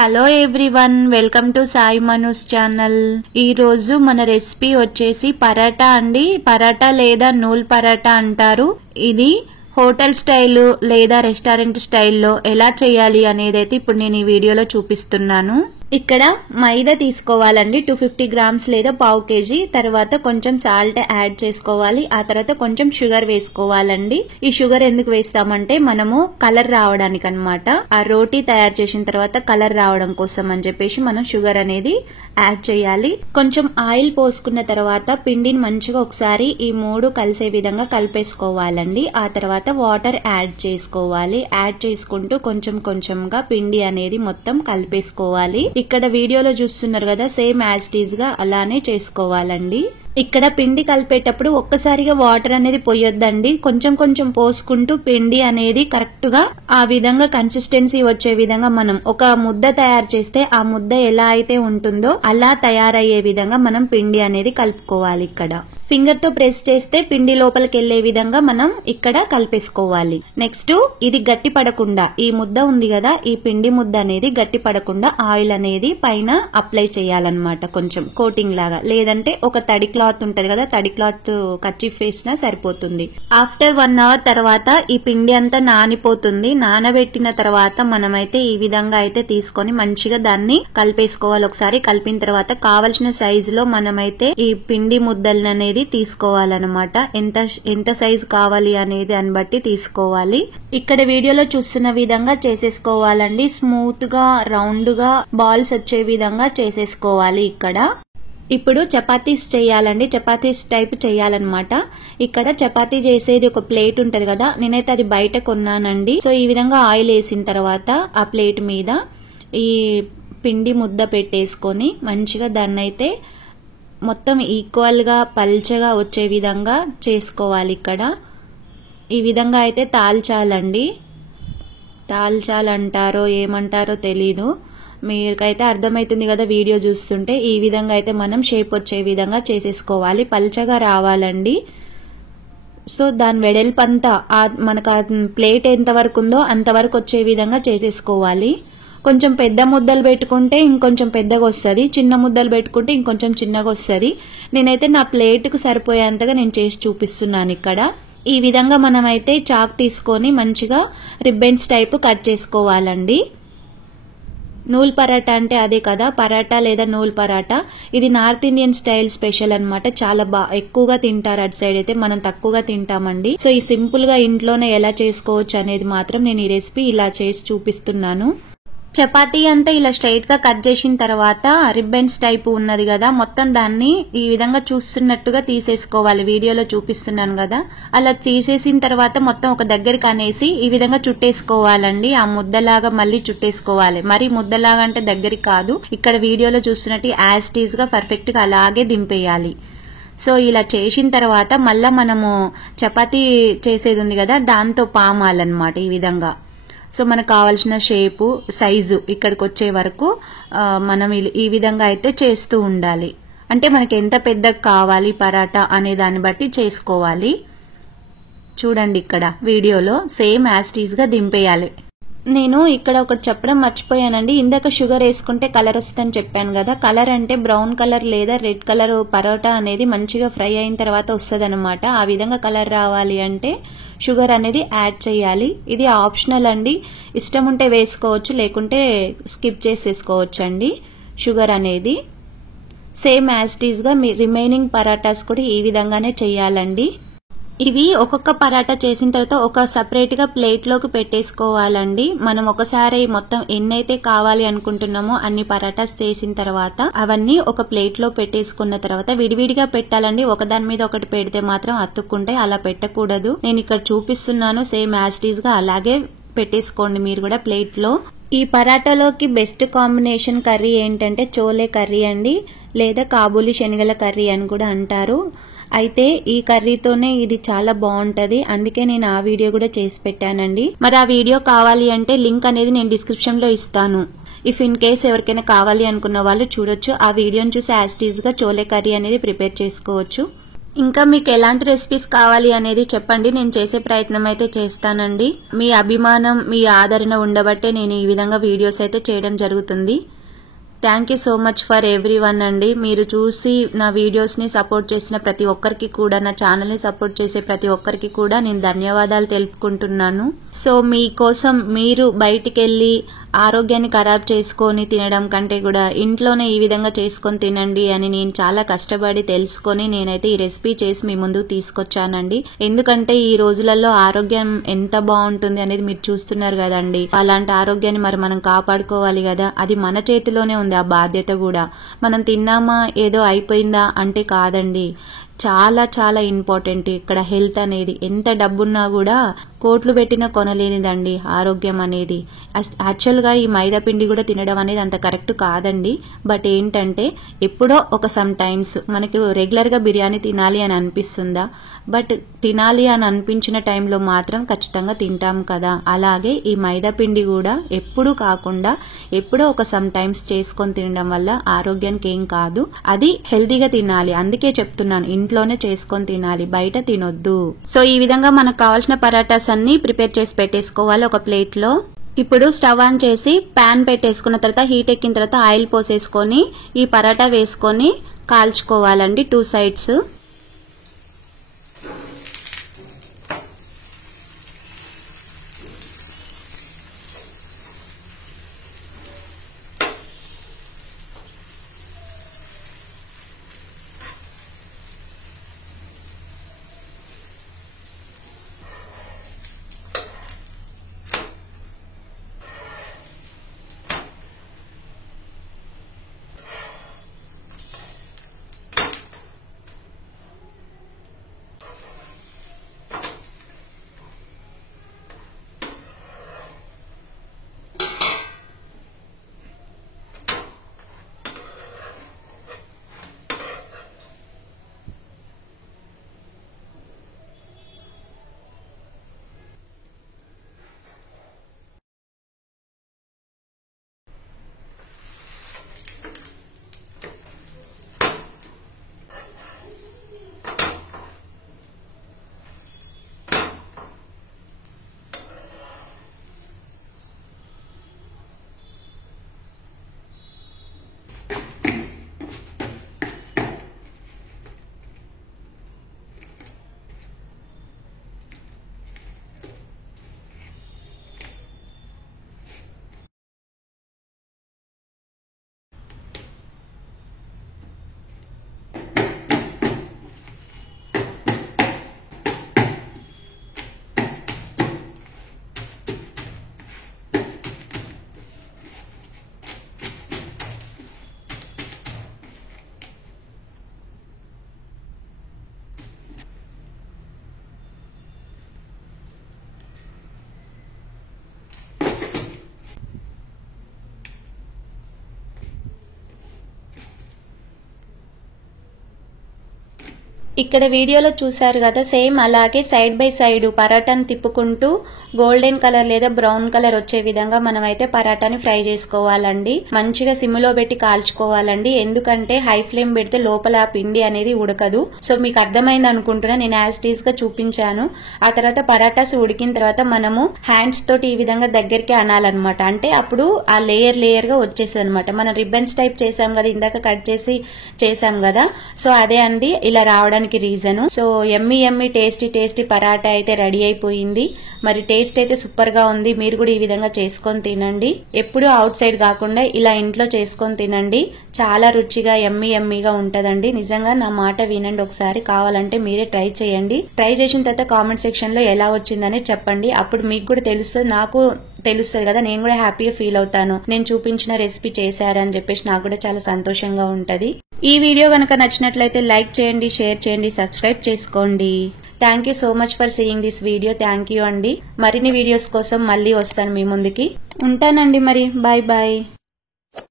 Hello everyone, welcome to Sai మనూస్ channel. ఈ రోజు మన రెసిపీ వచ్చేసి పరాటా అండి. పరాటా లేదా నూల్ పరాటా అంటారు. ఇది హోటల్ స్టైల్ లేదా రెస్టారెంట్ స్టైల్లో ఎలా చేయాలి అనేది అయితే ఇప్పుడు నేను ఈ వీడియోలో చూపిస్తున్నాను. ఇక్కడ మైదా తీసుకోవాలండి 250 గ్రామ్స్ లేదా పావు కేజీ. తర్వాత కొంచెం సాల్ట్ యాడ్ చేసుకోవాలి. ఆ తర్వాత కొంచెం షుగర్ వేసుకోవాలండి. ఈ షుగర్ ఎందుకు వేస్తామంటే మనము కలర్ రావడానికి అన్నమాట. ఆ రోటీ తయారు చేసిన తర్వాత కలర్ రావడం కోసం అని చెప్పేసి మనం షుగర్ అనేది యాడ్ చేయాలి. కొంచెం ఆయిల్ పోసుకున్న తర్వాత పిండిని మంచిగా ఒకసారి ఈ మూడు కలిసే విధంగా కలిపేసుకోవాలండి. ఆ తర్వాత వాటర్ యాడ్ చేసుకోవాలి. యాడ్ చేసుకుంటూ కొంచెం కొంచెంగా పిండి అనేది మొత్తం కలిపేసుకోవాలి. ఇక్కడ వీడియోలో చూస్తున్నారు కదా, సేమ్ యాజ్ టీజ్ గా అలానే చేసుకోవాలండి. ఇక్కడ పిండి కలిపేటప్పుడు ఒక్కసారిగా వాటర్ అనేది పోయొద్దండి. కొంచెం కొంచెం పోసుకుంటూ పిండి అనేది కరెక్ట్ గా ఆ విధంగా కన్సిస్టెన్సీ వచ్చే విధంగా మనం ఒక ముద్ద తయారు చేస్తే ఆ ముద్ద ఎలా అయితే ఉంటుందో అలా తయారయ్యే విధంగా మనం పిండి అనేది కలుపుకోవాలి. ఇక్కడ ఫింగర్ తో ప్రెస్ చేస్తే పిండి లోపలికి వెళ్లే విధంగా మనం ఇక్కడ కలిపేసుకోవాలి. నెక్స్ట్ ఇది గట్టి పడకుండా, ఈ ముద్ద ఉంది కదా, ఈ పిండి ముద్ద అనేది గట్టి పడకుండా ఆయిల్ అనేది పైన అప్లై చేయాలన్నమాట. కొంచెం కోటింగ్ లాగా, లేదంటే ఒక తడి క్లాత్ ఉంటది కదా, తడి క్లాత్ కర్చీఫ్ వేసినా సరిపోతుంది. ఆఫ్టర్ 1 అవర్ తర్వాత ఈ పిండి అంతా నానిపోతుంది. నానబెట్టిన తర్వాత మనమైతే ఈ విధంగా అయితే తీసుకొని మంచిగా దాన్ని కలిపేసుకోవాలి. ఒకసారి కలిపిన తర్వాత కావలసిన సైజు లో మనమైతే ఈ పిండి ముద్దలు అనేది తీసుకోవాలన్నమాట. ఎంత సైజు కావాలి అనేది అని బట్టి తీసుకోవాలి. ఇక్కడ వీడియోలో చూస్తున్న విధంగా చేసేసుకోవాలండి. స్మూత్ గా రౌండ్ గా బాల్స్ వచ్చే విధంగా చేసేసుకోవాలి. ఇక్కడ ఇప్పుడు చపాతీస్ చేయాలండి. చపాతీస్ టైప్ చేయాలన్నమాట. ఇక్కడ చపాతీ చేసేది ఒక ప్లేట్ ఉంటది కదా, నేనైతే అది బయట కొన్నానండి. సో ఈ విధంగా ఆయిల్ వేసిన తర్వాత ఆ ప్లేట్ మీద ఈ పిండి ముద్ద పెట్టేసుకొని మంచిగా దాన్ని అయితే మొత్తం ఈక్వల్ గా పల్చగా వచ్చే విధంగా చేసుకోవాలి. ఇక్కడ ఈ విధంగా అయితే తాల్చాలండి. తాల్చాలంటారో ఏమంటారో తెలీదు, మీకైతే అర్థమవుతుంది కదా వీడియో చూస్తుంటే. ఈ విధంగా అయితే మనం షేప్ వచ్చే విధంగా చేసేసుకోవాలి. పల్చగా రావాలండి. సో దాని వెడల్పు అంతా మనకు ప్లేట్ ఎంత వరకు ఉందో అంతవరకు వచ్చే విధంగా చేసేసుకోవాలి. కొంచెం పెద్ద ముద్దలు పెట్టుకుంటే ఇంకొంచెం పెద్దగా వస్తుంది, చిన్న ముద్దలు పెట్టుకుంటే ఇంకొంచెం చిన్నగా వస్తుంది. నేనైతే నా ప్లేట్కు సరిపోయేంతగా నేను చేసి చూపిస్తున్నాను. ఇక్కడ ఈ విధంగా మనమైతే చాక్ తీసుకొని మంచిగా రిబ్బన్స్ టైప్ కట్ చేసుకోవాలండి. నూల్ పరాటా అంటే అదే కదా, పరాటా లేదా నూల్ పరాటా. ఇది నార్త్ ఇండియన్ స్టైల్ స్పెషల్ అన్నమాట. చాలా ఎక్కువగా తింటారు అటు సైడ్ అయితే, మనం తక్కువగా తింటామండి. సో ఈ సింపుల్ గా ఇంట్లోనే ఎలా చేసుకోవచ్చు అనేది మాత్రం నేను ఈ రెసిపీ ఇలా చేసి చూపిస్తున్నాను. చపాతీ అంతా ఇలా స్ట్రైట్ గా కట్ చేసిన తర్వాత రిబ్బన్స్ టైప్ ఉన్నది కదా, మొత్తం దాన్ని ఈ విధంగా చూస్తున్నట్టుగా తీసేసుకోవాలి. వీడియోలో చూపిస్తున్నాను కదా, అలా తీసేసిన తర్వాత మొత్తం ఒక దగ్గరికి అనేసి ఈ విధంగా చుట్టేసుకోవాలండి. ఆ ముద్దలాగా మళ్ళీ చుట్టేసుకోవాలి. మరి ముద్దలాగా అంటే దగ్గరికి కాదు, ఇక్కడ వీడియోలో చూస్తున్నట్టు యాజ్ టీజ్ గా పర్ఫెక్ట్ గా అలాగే దింపేయాలి. సో ఇలా చేసిన తర్వాత మళ్ళా మనము చపాతీ చేసేది ఉంది కదా, దాంతో పామాలన్నమాట ఈ విధంగా. సో మనకు కావాల్సిన షేపు సైజు ఇక్కడికి వచ్చే వరకు మనం ఈ విధంగా అయితే చేస్తూ ఉండాలి. అంటే మనకి ఎంత పెద్దగా కావాలి పరాటా అనే దాన్ని బట్టి చేసుకోవాలి. చూడండి ఇక్కడ వీడియోలో సేమ్ యాజ్ టీజ్ గా దింపేయాలి. నేను ఇక్కడ ఒకటి చెప్పడం మర్చిపోయానండి. ఇందాక షుగర్ వేసుకుంటే కలర్ వస్తుందని చెప్పాను కదా, కలర్ అంటే బ్రౌన్ కలర్ లేదా రెడ్ కలర్ పరోటా అనేది మంచిగా ఫ్రై అయిన తర్వాత వస్తుంది అనమాట. ఆ విధంగా కలర్ రావాలి అంటే షుగర్ అనేది యాడ్ చేయాలి. ఇది ఆప్షనల్ అండి, ఇష్టం ఉంటే వేసుకోవచ్చు, లేకుంటే స్కిప్ చేసేసుకోవచ్చు అండి షుగర్ అనేది. సేమ్ యాజ్ టీజ్ గా రిమైనింగ్ పరాటాస్ కూడా ఈ విధంగానే చేయాలండి. ఇవి ఒక్కొక్క పరాటా చేసిన తర్వాత ఒక సపరేట్ గా ప్లేట్ లోకి పెట్టేసుకోవాలండి. మనం ఒకసారి మొత్తం ఎన్నైతే కావాలి అనుకుంటున్నామో అన్ని పరాటాస్ చేసిన తర్వాత అవన్నీ ఒక ప్లేట్ లో పెట్టేసుకున్న తర్వాత విడివిడిగా పెట్టాలండి. ఒకదాని మీద ఒకటి పెడితే మాత్రం అతుక్కుంటే, అలా పెట్టకూడదు. నేను ఇక్కడ చూపిస్తున్నాను, సేమ్ యాజ్ టీజ్ గా అలాగే పెట్టేసుకోండి మీరు కూడా ప్లేట్ లో. ఈ పరాటాలోకి బెస్ట్ కాంబినేషన్ కర్రీ ఏంటంటే చోలే కర్రీ అండి, లేదా కాబూలి శనగల కర్రీ అని కూడా అంటారు. అయితే ఈ కర్రీతోనే ఇది చాలా బాగుంటది, అందుకే నేను ఆ వీడియో కూడా చేసి పెట్టానండి. మరి ఆ వీడియో కావాలి అంటే లింక్ అనేది నేను డిస్క్రిప్షన్ లో ఇస్తాను. ఇఫ్ ఇన్ కేస్ ఎవరికైనా కావాలి అనుకున్న వాళ్ళు చూడొచ్చు. ఆ వీడియోని చూసి యాజ్ టీజ్ గా చోలే కర్రీ అనేది ప్రిపేర్ చేసుకోవచ్చు. ఇంకా మీకు ఎలాంటి రెసిపీస్ కావాలి అనేది చెప్పండి, నేను చేసే ప్రయత్నం అయితే చేస్తానండి. మీ అభిమానం, మీ ఆదరణ ఉండబట్టే నేను ఈ విధంగా వీడియోస్ అయితే చేయడం జరుగుతుంది. Thank you so much for everyone అండి. మీరు చూసి నా వీడియోస్ని సపోర్ట్ చేసిన ప్రతి ఒక్కరికి కూడా, నా ఛానల్ని సపోర్ట్ చేసే ప్రతి ఒక్కరికి కూడా నేను ధన్యవాదాలు తెలుపుకుంటున్నాను. సో మీకోసం మీరు బయటికి వెళ్ళి ఆరోగ్యాన్ని ఖరాబ్ చేసుకొని తినడం కంటే కూడా ఇంట్లోనే ఈ విధంగా చేసుకొని తినండి అని నేను చాలా కష్టపడి తెలుసుకొని నేనైతే ఈ రెసిపీ చేసి మీ ముందుకు తీసుకొచ్చానండి. ఎందుకంటే ఈ రోజులలో ఆరోగ్యం ఎంత బాగుంటుంది అనేది మీరు చూస్తున్నారు కదండి. అలాంటి ఆరోగ్యాన్ని మరి మనం కాపాడుకోవాలి కదా, అది మన చేతిలోనే ఉంది ఆ బాధ్యత కూడా. మనం తిన్నామా ఏదో అయిపోయిందా అంటే కాదండి, చాలా చాలా ఇంపార్టెంట్ ఇక్కడ హెల్త్ అనేది. ఎంత డబ్బున్నా కూడా కోట్లు పెట్టినా కొనలేనిదండి ఆరోగ్యం అనేది. యాక్చువల్గా ఈ మైదా పిండి కూడా తినడం అనేది అంత కరెక్ట్ కాదండి. బట్ ఏంటంటే ఎప్పుడో ఒక సమ్ టైమ్స్ మనకి రెగ్యులర్గా బిర్యానీ తినాలి అని అనిపిస్తుందా, బట్ తినాలి అని అనిపించిన టైంలో మాత్రం ఖచ్చితంగా తింటాం కదా. అలాగే ఈ మైదా పిండి కూడా ఎప్పుడు కాకుండా ఎప్పుడో ఒక సమ్ టైమ్స్ చేసుకొని తినడం వల్ల ఆరోగ్యానికి ఏం కాదు. అది హెల్తీగా తినాలి, అందుకే చెప్తున్నాను ఇంట్లోనే చేసుకొని తినాలి, బయట తినొద్దు. సో ఈ విధంగా మనకు కావాల్సిన పరాటాస్ అన్ని ప్రిపేర్ చేసి పెట్టేసుకోవాలి ఒక ప్లేట్ లో. ఇప్పుడు స్టవ్ ఆన్ చేసి ప్యాన్ పెట్టేసుకున్న తర్వాత హీట్ ఎక్కిన తర్వాత ఆయిల్ పోసేసుకొని ఈ పరాటా వేసుకొని కాల్చుకోవాలండి 2 సైడ్స్. ఇక్కడ వీడియోలో చూసారు కదా, సేమ్ అలాగే సైడ్ బై సైడ్ పరాటాని తిప్పుకుంటూ గోల్డెన్ కలర్ లేదా బ్రౌన్ కలర్ వచ్చే విధంగా మనమైతే పరాటాని ఫ్రై చేసుకోవాలండి. మంచిగా సిమ్లో పెట్టి కాల్చుకోవాలండి, ఎందుకంటే హై ఫ్లేమ్ పెడితే లోపల పిండి అనేది ఉడకదు. సో మీకు అర్థమైంది అనుకుంటున్నా, నేను యాజ్ టీజ్ గా చూపించాను. ఆ తర్వాత పరాటాస్ ఉడికిన తర్వాత మనము హ్యాండ్స్ తోటి ఈ విధంగా దగ్గరికి అనాలన్నమాట. అంటే అప్పుడు ఆ లేయర్ లేయర్ గా వచ్చేసి అనమాట. మనం రిబ్బన్స్ టైప్ చేసాం కదా, ఇందాక కట్ చేసి చేసాం కదా, సో అదే అండి ఇలా రావడానికి రీజన్. సో ఎమ్మి ఎమ్మి టేస్టీ టేస్టీ పరాటా అయితే రెడీ అయిపోయింది. మరి టేస్ట్ అయితే సూపర్ గా ఉంది. మీరు కూడా ఈ విధంగా చేసుకొని తినండి. ఎప్పుడు అవుట్ సైడ్ కాకుండా ఇలా ఇంట్లో చేసుకొని తినండి. చాలా రుచిగా ఎమ్మి ఎమ్మిగా ఉంటదండి. నిజంగా నా మాట వినండి ఒకసారి, కావాలంటే మీరే ట్రై చేయండి. ట్రై చేసిన తర్వాత కామెంట్ సెక్షన్ లో ఎలా వచ్చిందనే చెప్పండి. అప్పుడు మీకు కూడా తెలుస్తుంది, నాకు తెలుస్తుంది కదా, నేను కూడా హ్యాపీగా ఫీల్ అవుతాను. నేను చూపించిన రెసిపీ చేశారని చెప్పేసి నాకు కూడా చాలా సంతోషంగా ఉంటది. ఈ వీడియో కనుక నచ్చినట్లయితే లైక్ చేయండి, షేర్ చేయండి, సబ్స్క్రైబ్ చేసుకోండి. Thank you so much for seeing this video. Thank you అండి. మరిన్ని వీడియోస్ కోసం మళ్ళీ వస్తాను మీ ముందుకి. ఉంటానండి మరి. Bye bye.